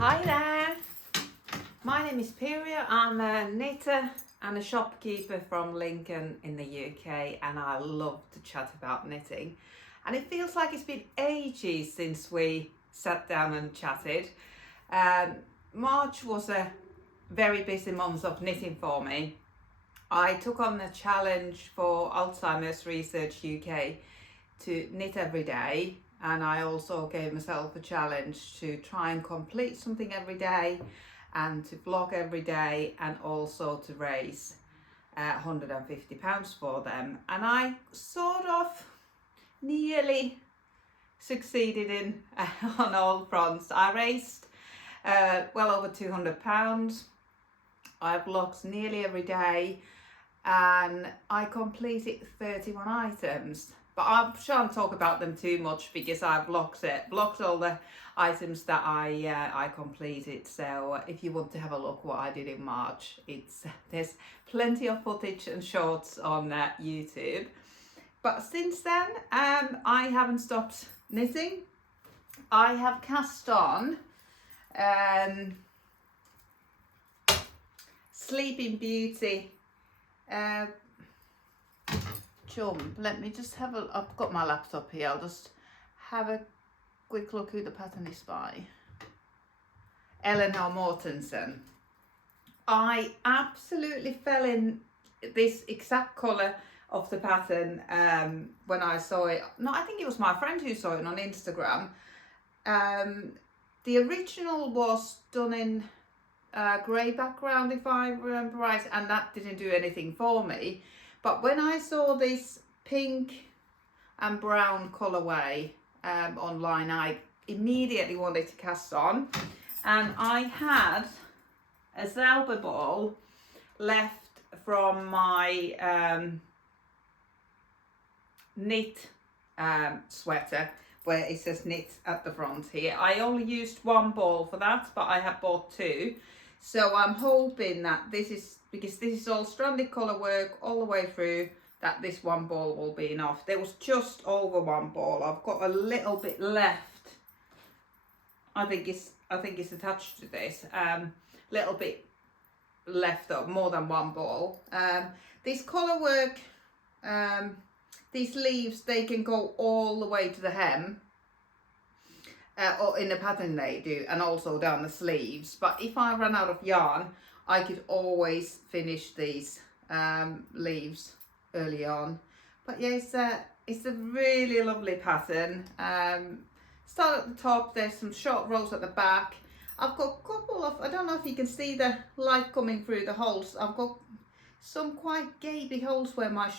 Hi there, my name is Piria. I'm a knitter and a shopkeeper from Lincoln in the UK, and I love to chat about knitting. And it feels like it's been ages since we sat down and chatted. March was a very busy month of knitting for me. I took on a challenge for Alzheimer's Research UK to knit every day, and I also gave myself a challenge to try and complete something every day and to vlog every day, and also to raise £150 for them. And I sort of nearly succeeded in on all fronts. I raised well over £200. I vlogged nearly every day and I completed 31 items. But I shan't talk about them too much because I've blocked all the items that I completed. So if you want to have a look what I did in March, there's plenty of footage and shorts on YouTube. But since then, I haven't stopped knitting. I have cast on Sleeping Beauty Chum. Let me just have I've got my laptop here. I'll just have a quick look who the pattern is by. Eleanor Mortensen. I absolutely fell in this exact colour of the pattern when I saw it. No, I think it was my friend who saw it on Instagram. The original was done in grey background, if I remember right, and that didn't do anything for me. But when I saw this pink and brown colourway online, I immediately wanted to cast on. And I had a Zauber ball left from my knit sweater, where it says knit at the front here. I only used one ball for that, but I have bought two. So I'm hoping that this is, because this is all stranded colour work all the way through, that this one ball will be enough. There was just over one ball. I've got a little bit left. I think it's attached to this. Little bit left of more than one ball. This colour work, these leaves, they can go all the way to the hem. Or in the pattern they do, and also down the sleeves. But if I ran out of yarn, I could always finish these leaves early on. But yeah, it's a really lovely pattern. Start at the top, there's some short rows at the back. I've got a couple of, I don't know if you can see the light coming through the holes. I've got some quite gapy holes where I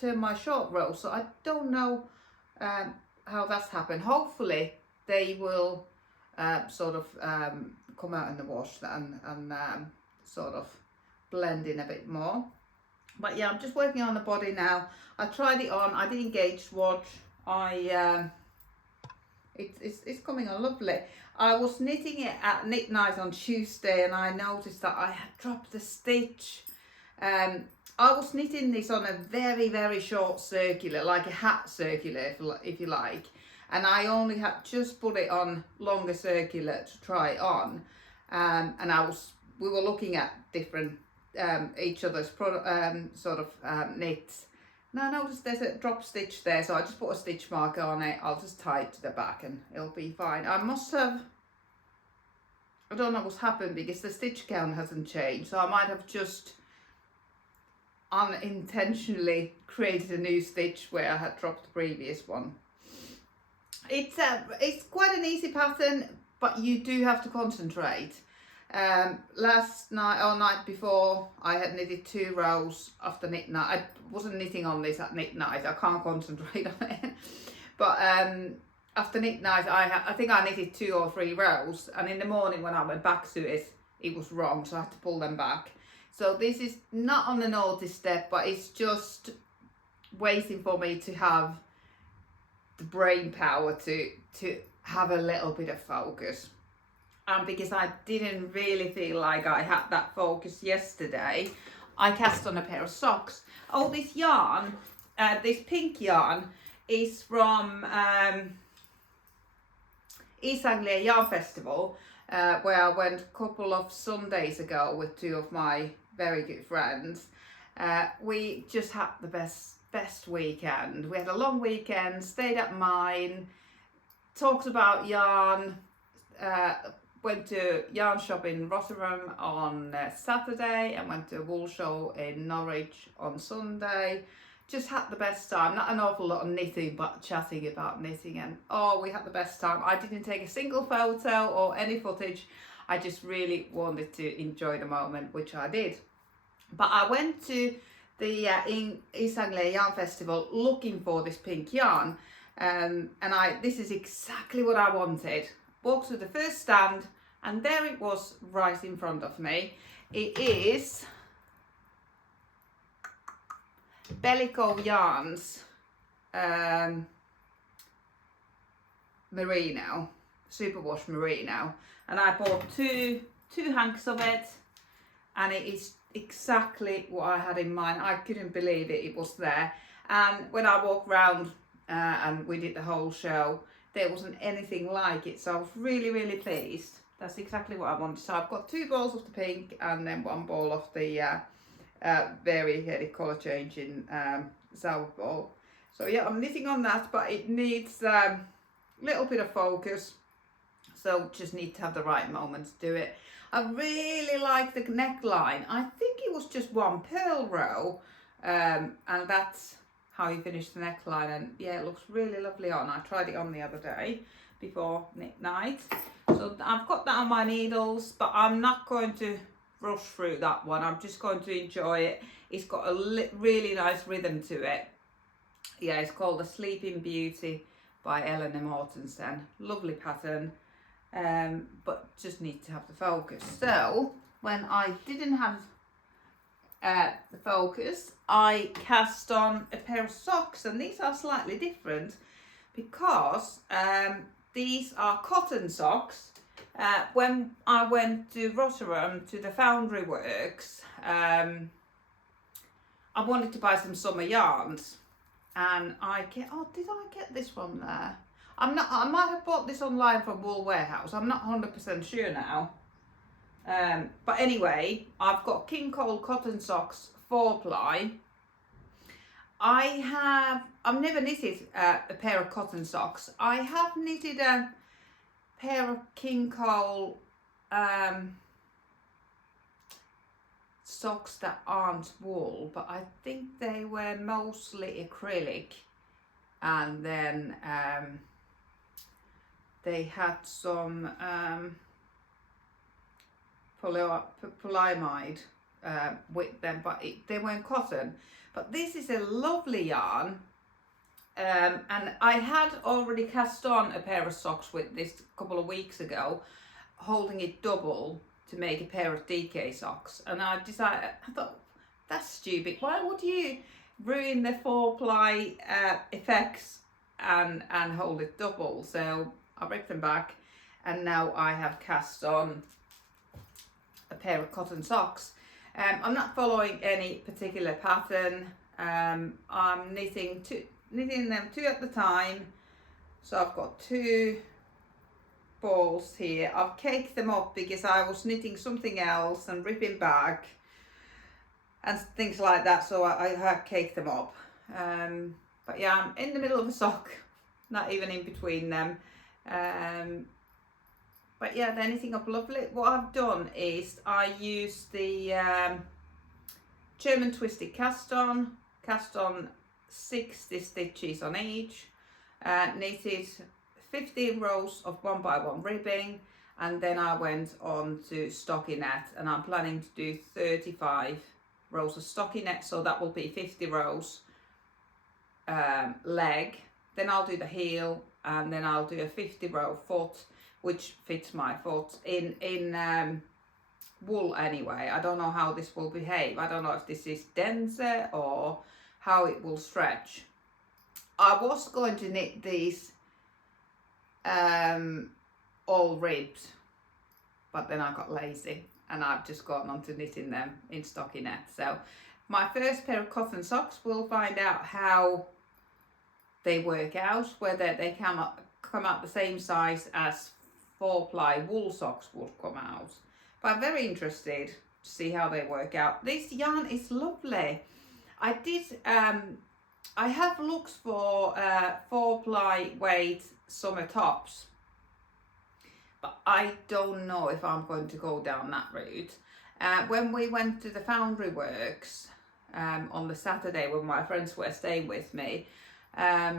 turn my short row, so I don't know how that's happened. Hopefully they will sort of come out in the wash and sort of blend in a bit more. But yeah, I'm just working on the body now. I tried it on, I didn't gauge swatch. It's coming on lovely. I was knitting it at knit night on Tuesday and I noticed that I had dropped a stitch. I was knitting this on a very, very short circular, like a hat circular if you like. And I only had just put it on longer circular to try it on. And we were looking at different, each other's knits. And I noticed there's a drop stitch there, so I just put a stitch marker on it. I'll just tie it to the back and it'll be fine. I don't know what's happened because the stitch count hasn't changed. So I might have just unintentionally created a new stitch where I had dropped the previous one. It's quite an easy pattern, but you do have to concentrate. Last night or night before, I had knitted 2 rows after knit night. I wasn't knitting on this at knit night. I can't concentrate on it. But after knit night, I think I knitted 2 or 3 rows, and in the morning when I went back to it, it was wrong, so I had to pull them back. So this is not on the naughty step, but it's just waiting for me to have the brain power to have a little bit of focus. And because I didn't really feel like I had that focus yesterday, I cast on a pair of socks. Oh, this yarn, this pink yarn is from East Anglia Yarn Festival. where I went a couple of Sundays ago with two of my very good friends. We just had the best weekend. We had a long weekend, stayed at mine, talked about yarn, went to yarn shop in Rotherham on Saturday and went to a wool show in Norwich on Sunday. Just had the best time. Not an awful lot of knitting, but chatting about knitting, and we had the best time. I didn't take a single photo or any footage. I just really wanted to enjoy the moment, which I did. But I went to the in East Anglia Yarn Festival looking for this pink yarn, and this is exactly what I wanted. Walked to the first stand and there it was right in front of me. It is Bellico Yarns Merino, superwash Merino, and I bought two hanks of it, and it is exactly what I had in mind. I couldn't believe it was there. And when I walked round and we did the whole show, there wasn't anything like it, so I was really pleased. That's exactly what I wanted. So I've got 2 balls of the pink and then 1 ball of the varied colour changing sour ball. So yeah, I'm knitting on that, but it needs a little bit of focus, so just need to have the right moment to do it. I really like the neckline. I think it was just 1 purl row, and that's how you finish the neckline, and yeah, it looks really lovely on. I tried it on the other day before knit night, so I've got that on my needles, but I'm not going to rush through that one. I'm just going to enjoy it. It's got a really nice rhythm to it. Yeah, it's called The Sleeping Beauty by Eleanor Mortensen. Lovely pattern, but just need to have the focus. So when I didn't have the focus, I cast on a pair of socks, and these are slightly different because these are cotton socks. When I went to Rotherham to the Foundry Works, I wanted to buy some summer yarns, and did I get this one there? I might have bought this online from Wool Warehouse. I'm not 100% sure now. But anyway, I've got King Cole cotton socks 4-ply. I've never knitted a pair of cotton socks. I have knitted a pair of King Cole socks that aren't wool, but I think they were mostly acrylic, and then they had some polyamide with them, but they weren't cotton. But this is a lovely yarn, and I had already cast on a pair of socks with this a couple of weeks ago, holding it double to make a pair of DK socks, and I thought, that's stupid. Why would you ruin the 4-ply effects and hold it double? So I break them back, and now I have cast on a pair of cotton socks. I'm not following any particular pattern. I'm knitting them 2 at the time. So I've got 2 balls here. I've caked them up because I was knitting something else and ripping back and things like that, so I have caked them up. But yeah, I'm in the middle of a sock, not even in between them. But yeah, they're knitting up lovely. What I've done is I used the German twisted cast on 60 stitches on each, knitted 15 rows of 1x1 ribbing, and then I went on to stockinette, and I'm planning to do 35 rows of stockinette, so that will be 50 rows leg. Then I'll do the heel, and then I'll do a 50 row foot, which fits my foot in wool anyway. I don't know how this will behave. I don't know if this is denser or how it will stretch. I was going to knit these all ribbed, but then I got lazy and I've just gone on to knitting them in stockinette. So my first pair of cotton socks, we'll find out how they work out, whether they come out the same size as 4-ply wool socks would come out. But I'm very interested to see how they work out. This yarn is lovely. I have looks for 4-ply weight summer tops, but I don't know if I'm going to go down that route. When we went to the Foundry Works on the Saturday when my friends were staying with me, I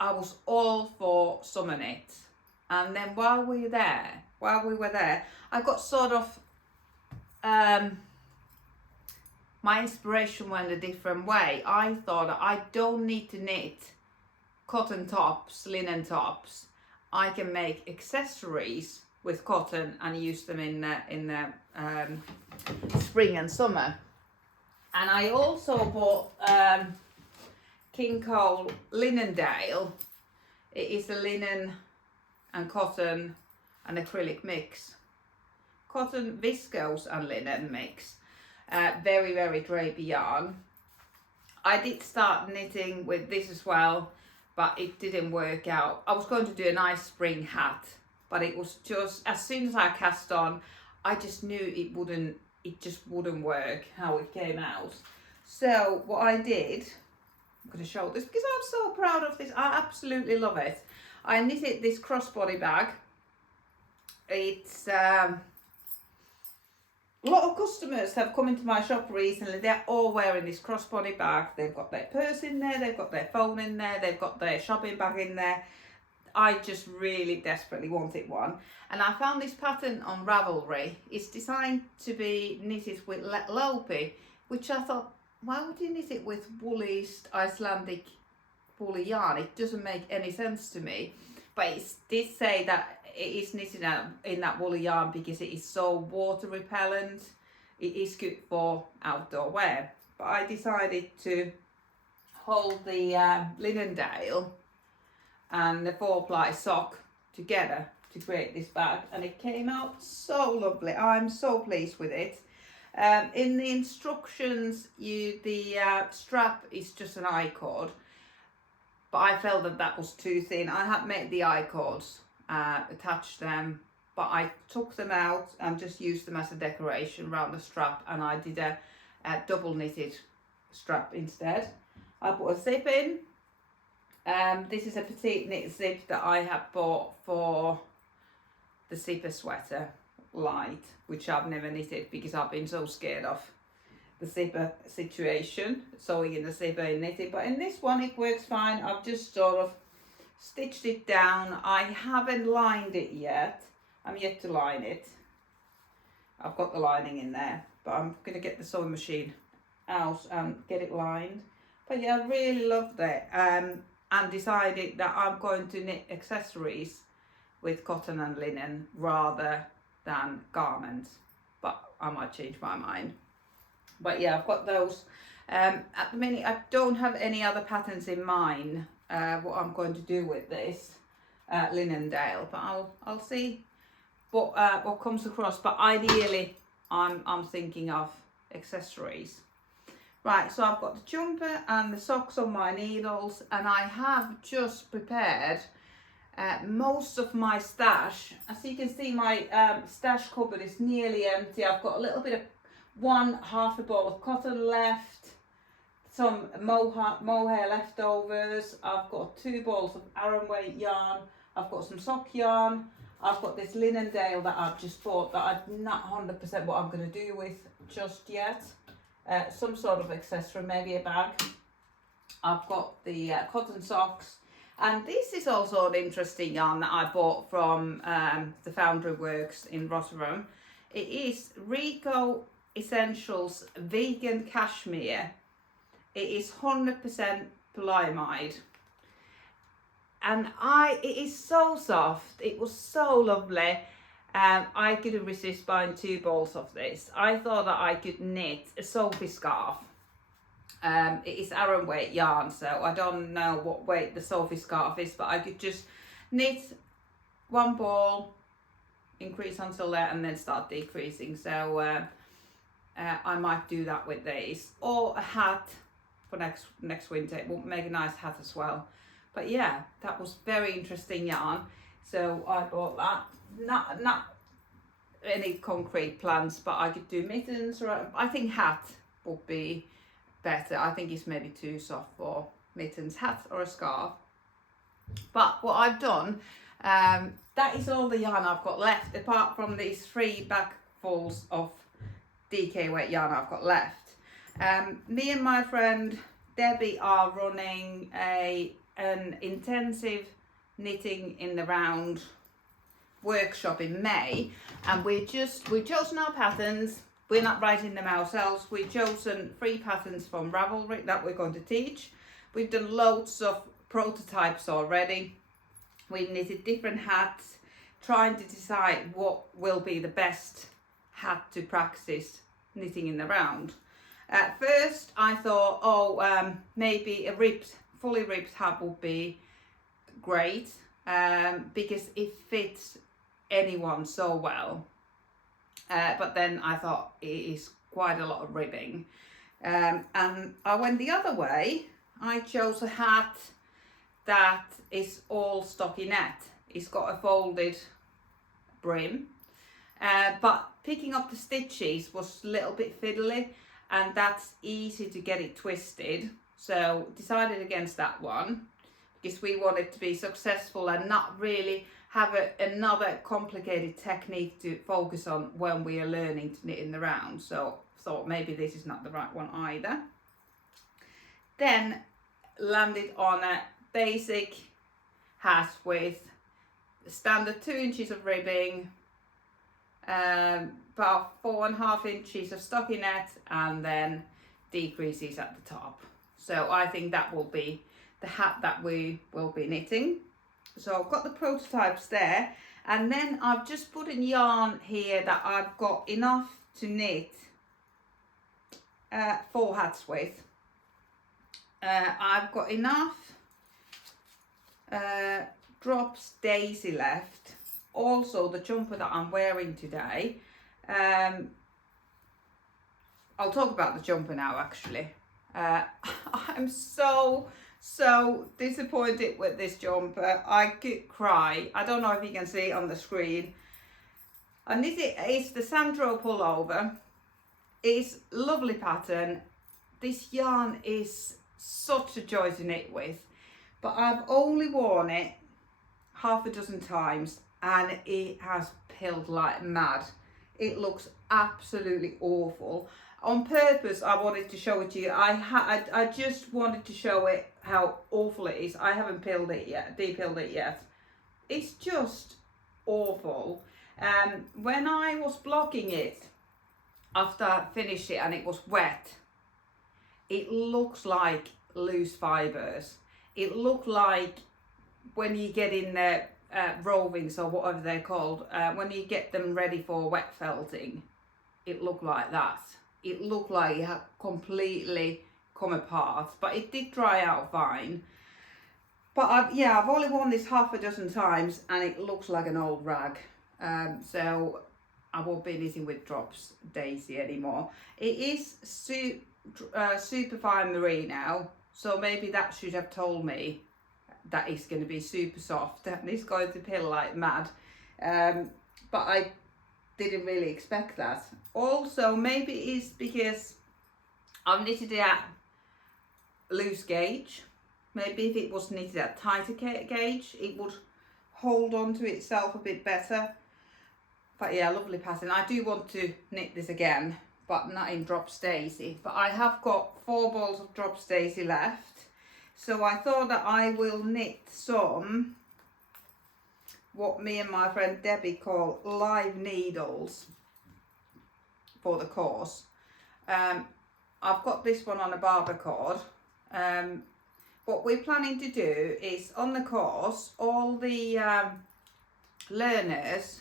was all for summer knit. And then while we were there, I got sort of, my inspiration went a different way. I thought I don't need to knit cotton tops, linen tops. I can make accessories with cotton and use them in the spring and summer. And I also bought King Cole Linendale. It is a linen and cotton and acrylic mix. Cotton, viscose and linen mix. Very, very drapey yarn. I did start knitting with this as well, but it didn't work out. I was going to do a nice spring hat, but it was just, as soon as I cast on, I just knew it just wouldn't work how it came out. So what I did, I'm going to show this because I'm so proud of this. I absolutely love it. I knitted this crossbody bag. It's a lot of customers have come into my shop recently. They're all wearing this crossbody bag. They've got their purse in there, they've got their phone in there, they've got their shopping bag in there. I just really desperately wanted one. And I found this pattern on Ravelry. It's designed to be knitted with Lopi, which I thought, why would you knit it with woolliest Icelandic woolly yarn? It doesn't make any sense to me. But it did say that it is knitted in that woolly yarn because it is so water repellent. It is good for outdoor wear. But I decided to hold the Linendale and the 4-ply sock together to create this bag, and it came out so lovely. I'm so pleased with it. In the instructions, the strap is just an I-cord, but I felt that was too thin. I had made the I-cords, attached them, but I took them out and just used them as a decoration around the strap, and I did a double knitted strap instead. I put a zip in. This is a petite knit zip that I have bought for the zipper sweater light, which I've never knitted because I've been so scared of the zipper situation, sewing in the zipper and knitting. But in this one it works fine. I've just sort of stitched it down. I haven't lined it yet. I'm yet to line it. I've got the lining in there, but I'm going to get the sewing machine out and get it lined. But yeah, I really loved it. And decided that I'm going to knit accessories with cotton and linen rather than garments, but I might change my mind. But yeah, I've got those. At the minute I don't have any other patterns in mind what I'm going to do with this Linendale, but I'll see what comes across. But ideally I'm thinking of accessories. Right, so I've got the jumper and the socks on my needles, and I have just prepared most of my stash. As you can see, my stash cupboard is nearly empty. I've got a little bit of half a ball of cotton left, some mohair leftovers. I've got 2 balls of Aran weight yarn. I've got some sock yarn. I've got this Linendale that I've just bought that I'm not 100% what I'm going to do with just yet. Some sort of accessory, maybe a bag. I've got the cotton socks, and this is also an interesting yarn that I bought from the Foundry Works in Rotterdam. It is Rico Essentials Vegan Cashmere. It is 100% polyamide, and it is so soft. It was so lovely. I couldn't resist buying 2 balls of this. I thought that I could knit a Sophie scarf. It is Aran weight yarn, so I don't know what weight the Sophie scarf is, but I could just knit 1 ball, increase until there, and then start decreasing. So I might do that with these, or a hat for next winter. It will make a nice hat as well. But yeah, that was very interesting yarn. So I bought that. Not any concrete plans, but I could do mittens, or I think hat would be better. I think it's maybe too soft for mittens, hat or a scarf. But what I've done, that is all the yarn I've got left, apart from these 3 backfuls of DK wet yarn I've got left. Me and my friend Debbie are running an intensive knitting in the round workshop in May, and we've chosen our patterns. We're not writing them ourselves. We've chosen 3 patterns from Ravelry that we're going to teach. We've done loads of prototypes already. We've knitted different hats, trying to decide what will be the best hat to practice knitting in the round. At first I thought, maybe a fully ribbed hat would be great, because it fits anyone so well. But then I thought it is quite a lot of ribbing. And I went the other way. I chose a hat that is all stockinette. It's got a folded brim, but picking up the stitches was a little bit fiddly, and that's easy to get it twisted. So decided against that one, because we wanted to be successful and not really have another complicated technique to focus on when we are learning to knit in the round. So thought maybe this is not the right one either. Then landed on a basic hat with standard 2 inches of ribbing, about 4.5 inches of stockinette, and then decreases at the top. So I think that will be the hat that we will be knitting. So I've got the prototypes there, and then I've just put in yarn here that I've got enough to knit 4 hats with. I've got enough Drops Daisy left. Also the jumper that I'm wearing today. I'll talk about the jumper now actually. I'm so disappointed with this jumper. I could cry. I don't know if you can see it on the screen. And this is the Sandro Pullover. It's lovely pattern. This yarn is such a joy to knit with, but I've only worn it half a dozen times and it has pilled like mad. It looks absolutely awful. On purpose I wanted to show it to you. I just wanted to show it how awful it is. I haven't depilled it yet. It's just awful. When I was blocking it after I finished it and it was wet, it looks like loose fibres. It looked like when you get in the rovings or whatever they're called, when you get them ready for wet felting, it looked like that. It looked like it had completely come apart, but it did dry out fine. But I've only worn this half a dozen times and it looks like an old rag. So I won't be knitting with Drops Daisy anymore. It is super fine merino, so maybe that should have told me that it's going to be super soft and it's going to pill like mad. But I didn't really expect that. Also, maybe it's because I've knitted it at loose gauge. Maybe if it was knitted at tighter gauge, it would hold on to itself a bit better. But yeah, lovely pattern. I do want to knit this again, but not in Drops Daisy. But I have got 4 balls of Drops Daisy left. So I thought that I will knit some, what me and my friend Debbie call live needles for the course. I've got this one on a barber cord. What we're planning to do is on the course, all the learners,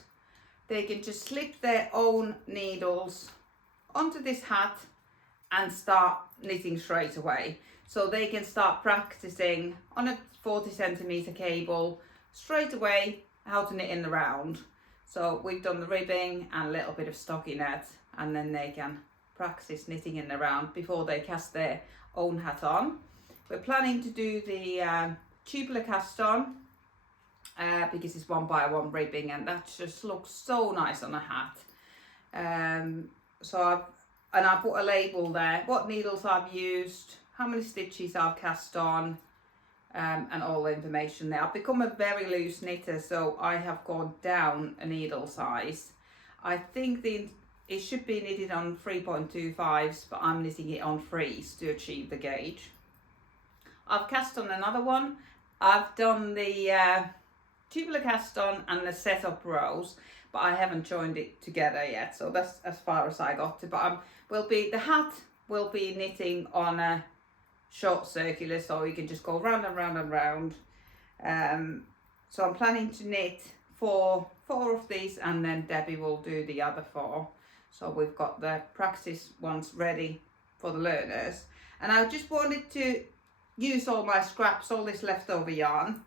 they can just slip their own needles onto this hat and start knitting straight away. So they can start practicing on a 40 centimetre cable straight away how to knit in the round. So we've done the ribbing and a little bit of stockinette, and then they can practice knitting in the round before they cast their own hat on. We're planning to do the tubular cast on because it's 1x1 ribbing, and that just looks so nice on a hat. So I put a label there, what needles I've used, how many stitches I've cast on, and all the information there. I've become a very loose knitter, so I have gone down a needle size. I think it should be knitted on 3.25s, but I'm knitting it on 3s to achieve the gauge. I've cast on another one. I've done the tubular cast on and the set up rows, but I haven't joined it together yet, so that's as far as I got to. But the hat will be knitting on a short circular, so you can just go round and round and round. So I'm planning to knit four of these, and then Debbie will do the other 4. So we've got the practice ones ready for the learners. And I just wanted to use all my scraps, all this leftover yarn.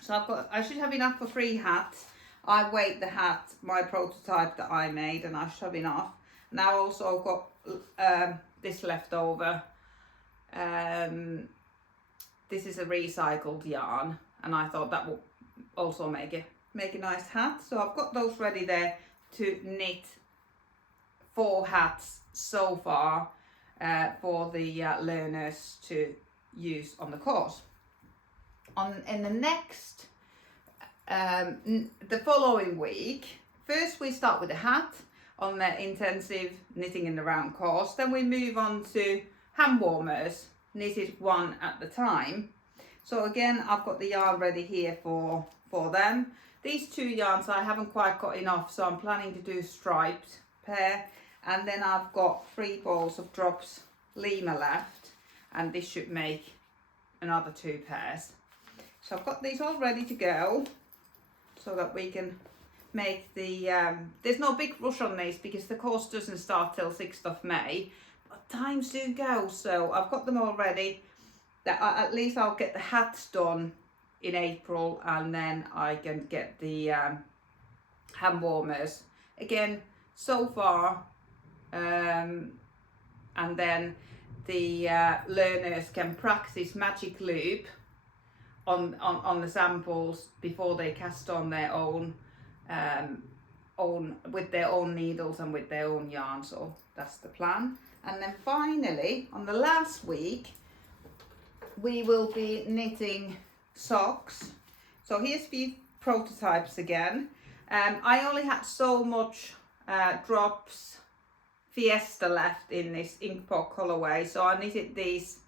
So I should have enough for 3 hats. I weighed the hat, my prototype that I made, and I should have enough. And I also got this leftover. This is a recycled yarn, and I thought that would also make a nice hat. So I've got those ready there to knit 4 hats so far for the learners to use on the course. In the next, the following week, first we start with the hat on the intensive knitting in the round course. Then we move on to hand warmers, knitted 1 at the time. So again, I've got the yarn ready here for them. These 2 yarns I haven't quite got enough, so I'm planning to do striped pair. And then I've got 3 balls of drops Lima left, and this should make another 2 pairs. So I've got these all ready to go so that we can make the, there's no big rush on these because the course doesn't start till 6th of May, but time soon goes. So I've got them all ready. At least I'll get the hats done in April, and then I can get the hand warmers again so far, and then the learners can practice magic loop on the samples before they cast on their own with their own needles and with their own yarn. So that's the plan. And then finally, on the last week, we will be knitting socks. So here's a few prototypes again. I only had so much drops Fiesta left in this ink pot colorway, so I knitted these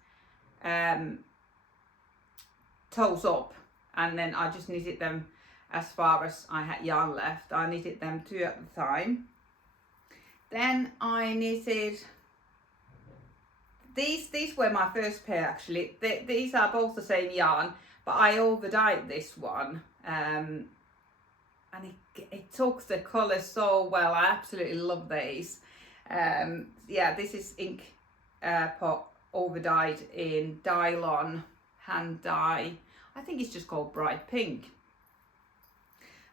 toes up, and then I just knitted them as far as I had yarn left. I knitted them 2 at a time. Then I knitted these were my first pair actually. These are both the same yarn, but I over dyed this one, and it took the colour so well. I absolutely love these. Yeah, this is ink pot over dyed in Dylon hand dye. I think it's just called bright pink.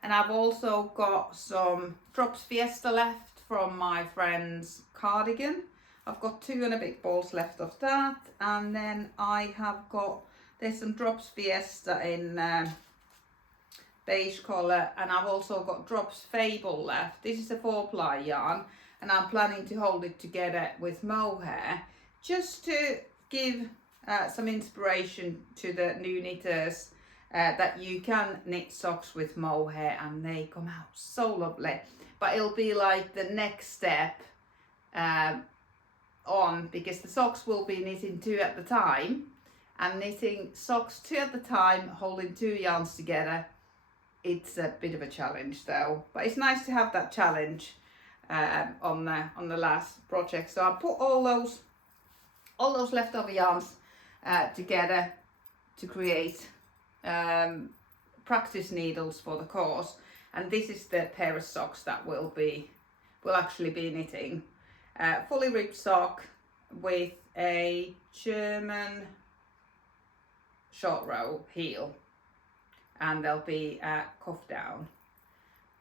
And I've also got some drops Fiesta left from my friend's Cardigan. I've got 2 and a bit balls left of that, and then I have got, there's some drops Fiesta in beige colour, and I've also got drops Fable left. This is a 4-ply yarn, and I'm planning to hold it together with mohair just to give some inspiration to the new knitters that you can knit socks with mohair and they come out so lovely. But it'll be like the next step on, because the socks will be knitting 2 at the time, and knitting socks 2 at the time, holding 2 yarns together, it's a bit of a challenge though, but it's nice to have that challenge on the last project. So I put all those leftover yarns together to create practice needles for the course, and this is the pair of socks that we'll actually be knitting. Fully ribbed sock with a German short row heel, and they'll be cuff down.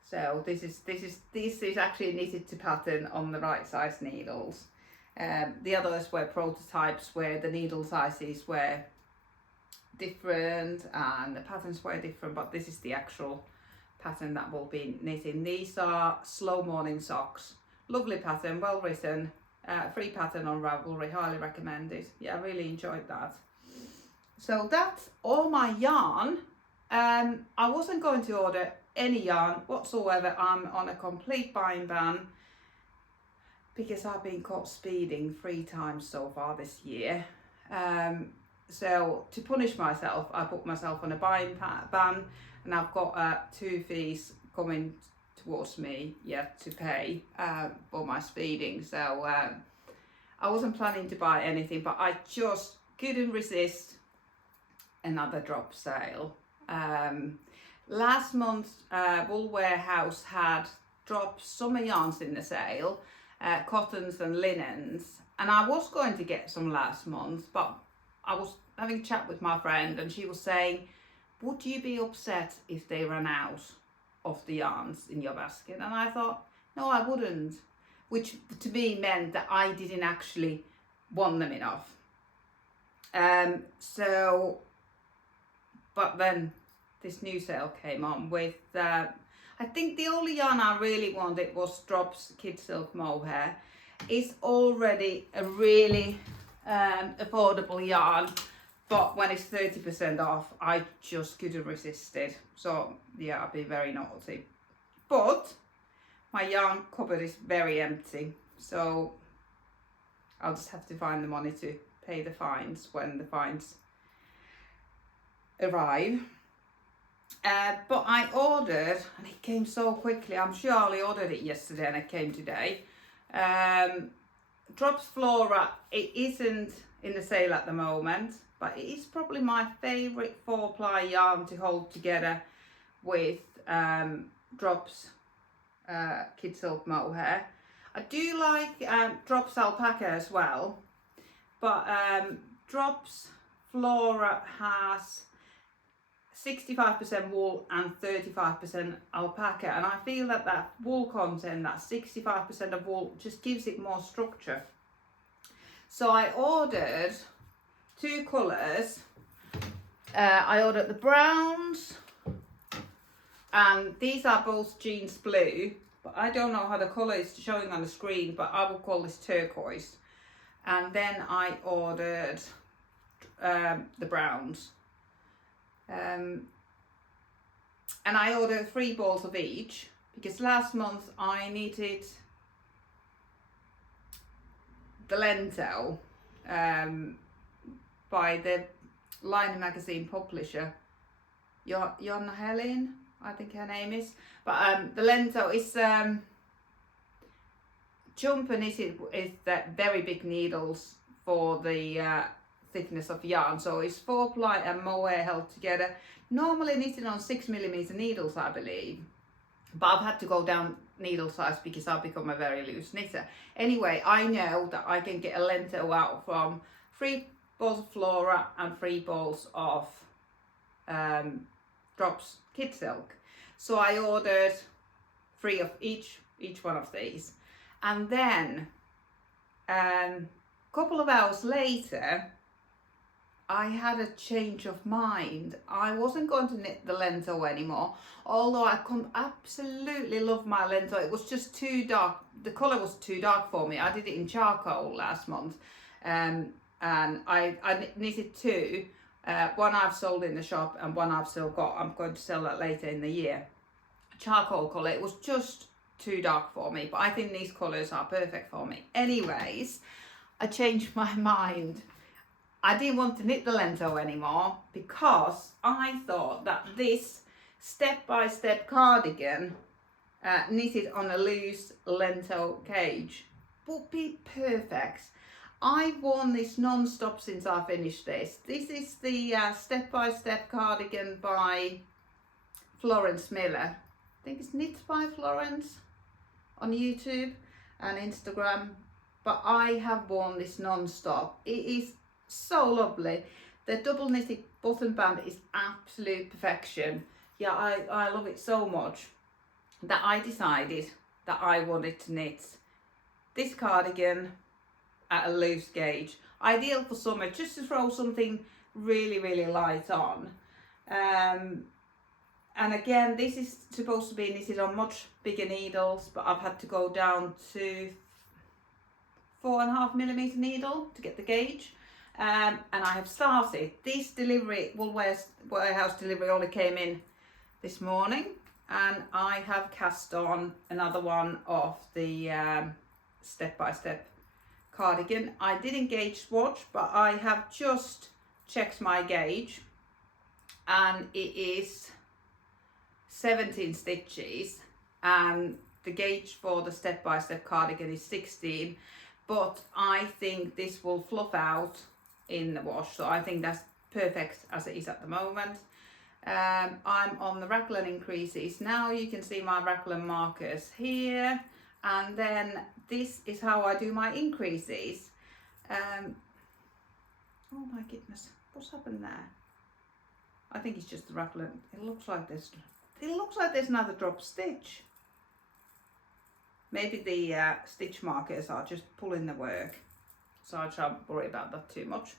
So this is actually knitted to pattern on the right size needles. The others were prototypes where the needle sizes were different and the patterns were different, but this is the actual pattern that we'll be knitting. These are Slow Morning Socks. Lovely pattern, well written, free pattern on Ravelry, highly recommended. Yeah, I really enjoyed that. So that's all my yarn. I wasn't going to order any yarn whatsoever. I'm on a complete buying ban because I've been caught speeding 3 times so far this year. So to punish myself, I put myself on a buying ban, and I've got 2 fees coming towards me yet to pay for my speeding. So I wasn't planning to buy anything, but I just couldn't resist another drop sale. Last month Wool Warehouse had dropped summer yarns in the sale, cottons and linens, and I was going to get some last month, but I was having a chat with my friend and she was saying, would you be upset if they ran out of the yarns in your basket? And I thought, no, I wouldn't, which to me meant that I didn't actually want them enough. But then this new sale came on with, I think the only yarn I really wanted was Drops Kid Silk Mohair. It's already a really affordable yarn, but when it's 30% off, I just couldn't resist it. So yeah, I've been very naughty. But my yarn cupboard is very empty, so I'll just have to find the money to pay the fines when the fines arrive. But I ordered, and it came so quickly. I'm sure I only ordered it yesterday and it came today. Drops Flora, it isn't in the sale at the moment, but it is probably my favourite 4-ply yarn to hold together with Drops Kid Silk Mohair. I do like Drops Alpaca as well, but Drops Flora has 65% wool and 35% alpaca, and I feel that that wool content, that 65% of wool, just gives it more structure. So I ordered 2 colours. I ordered the browns, and these are both jeans blue, but I don't know how the colour is showing on the screen, but I will call this turquoise. And then I ordered the browns. And I ordered 3 balls of each because last month I needed the Lento by the Liner magazine publisher, Jonna Helin, I think her name is. But the Lento is jumper knitted with very big needles for the thickness of yarn, so it's 4-ply and mohair held together, normally knitted on 6mm needles, I believe, but I've had to go down needle size because I've become a very loose knitter. Anyway, I know that I can get a Lento out from 3 balls of Flora and 3 balls of Drops Kid Silk, so I ordered 3 of each one of these, and then a couple of hours later I had a change of mind. I wasn't going to knit the Lento anymore, although I absolutely love my Lento. It was just too dark. The colour was too dark for me. I did it in charcoal last month, and I knitted 2. One I've sold in the shop and one I've still got. I'm going to sell that later in the year. Charcoal colour. It was just too dark for me, but I think these colours are perfect for me. Anyways, I changed my mind. I didn't want to knit the Lento anymore because I thought that this step-by-step cardigan knitted on a loose Lento cage would be perfect. I've worn this non-stop since I finished this. This is the step-by-step cardigan by Florence Miller. I think it's Knit by Florence on YouTube and Instagram, but I have worn this non-stop. It is so lovely. The double knitted button band is absolute perfection. Yeah, I love it so much that I decided that I wanted to knit this cardigan at a loose gauge. Ideal for summer, just to throw something really light on. And again, this is supposed to be knitted on much bigger needles, but I've had to go down to 4.5mm needle to get the gauge. And I have started. This delivery, warehouse delivery, only came in this morning, and I have cast on another one of the step-by-step cardigan. I didn't gauge swatch, but I have just checked my gauge, and it is 17 stitches, and the gauge for the step-by-step cardigan is 16, but I think this will fluff out in the wash, so I think that's perfect as it is at the moment. I'm on the raglan increases now. You can see my raglan markers here, and then this is how I do my increases. Oh my goodness, what's happened there? I think it's just the raglan. It looks like this. It looks like there's another drop stitch. Maybe the stitch markers are just pulling the work, so I shan't worry about that too much.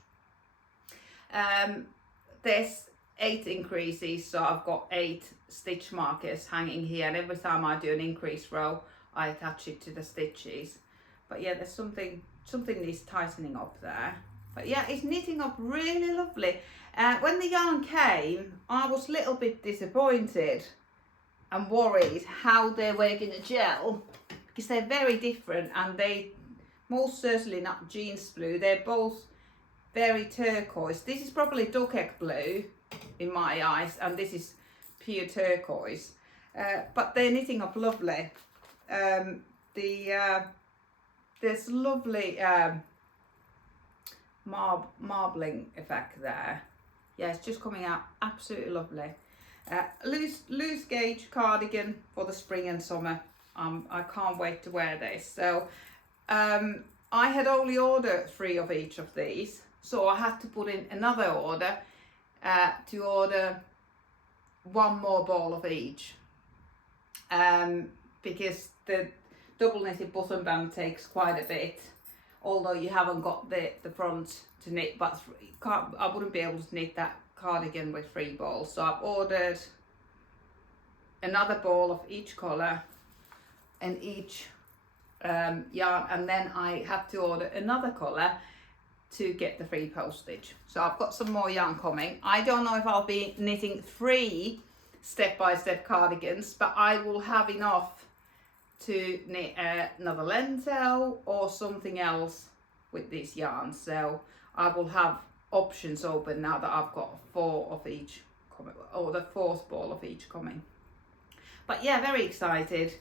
There's 8 increases, so I've got 8 stitch markers hanging here, and every time I do an increase row I attach it to the stitches. But yeah, there's something needs tightening up there. But yeah, it's knitting up really lovely. When the yarn came, I was a little bit disappointed and worried how they were going to gel, because they're very different, and they most certainly not jeans blue. They're both very turquoise. This is probably duck egg blue in my eyes, and this is pure turquoise. But they're knitting up lovely. There's lovely marbling effect there. Yeah, it's just coming out absolutely lovely. Loose gauge cardigan for the spring and summer. I can't wait to wear this. So I had only ordered 3 of each of these, so I had to put in another order to order 1 more ball of each, because the double knitted button band takes quite a bit, although you haven't got the front to knit. But I wouldn't be able to knit that cardigan with 3 balls, so I've ordered another ball of each colour and each yarn, and then I had to order another colour to get the free postage. So I've got some more yarn coming. I don't know if I'll be knitting 3 step-by-step cardigans, but I will have enough to knit another lentil or something else with these yarns. So I will have options open now that I've got 4 of each coming, or the 4th ball of each coming. But yeah, very excited.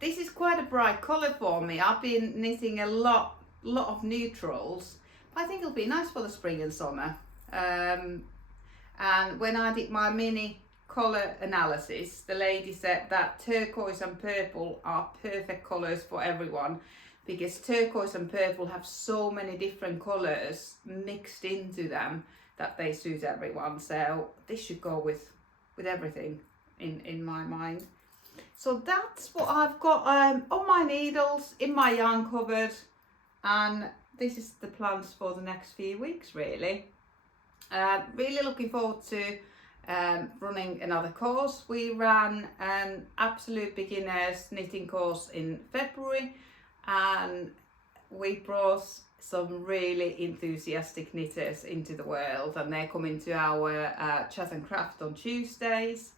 This is quite a bright colour for me. I've been knitting a lot of neutrals, but I think it'll be nice for the spring and summer. And when I did my mini colour analysis, the lady said that turquoise and purple are perfect colours for everyone, because turquoise and purple have so many different colours mixed into them that they suit everyone. So this should go with everything in my mind. So that's what I've got on my needles, in my yarn cupboard, and this is the plans for the next few weeks, really. Really looking forward to running another course. We ran an absolute beginners knitting course in February, and we brought some really enthusiastic knitters into the world, and they're coming to our chat and craft on Tuesdays,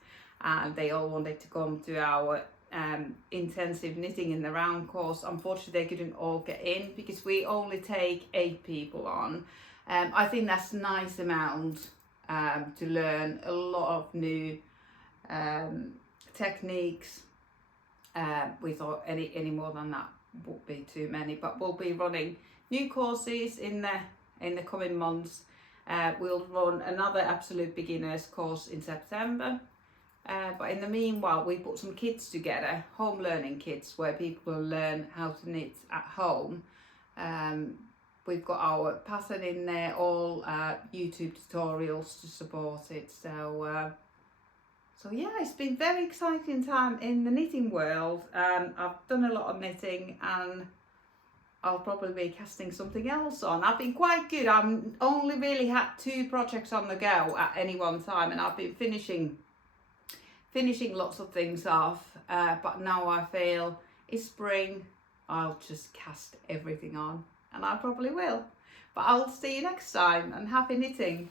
and they all wanted to come to our intensive knitting in the round course. Unfortunately, they couldn't all get in because we only take 8 people on. I think that's a nice amount to learn a lot of new techniques. We thought any more than that would be too many, but we'll be running new courses in the coming months. We'll run another absolute beginners course in September. But in the meanwhile, we put some kits together, home learning kits, where people will learn how to knit at home. We've got our pattern in there, all YouTube tutorials to support it. So yeah, it's been very exciting time in the knitting world. I've done a lot of knitting, and I'll probably be casting something else on. I've been quite good. I've only really had 2 projects on the go at any one time, and I've been finishing lots of things off. But now I feel it's spring, I'll just cast everything on, and I probably will. But I'll see you next time, and happy knitting.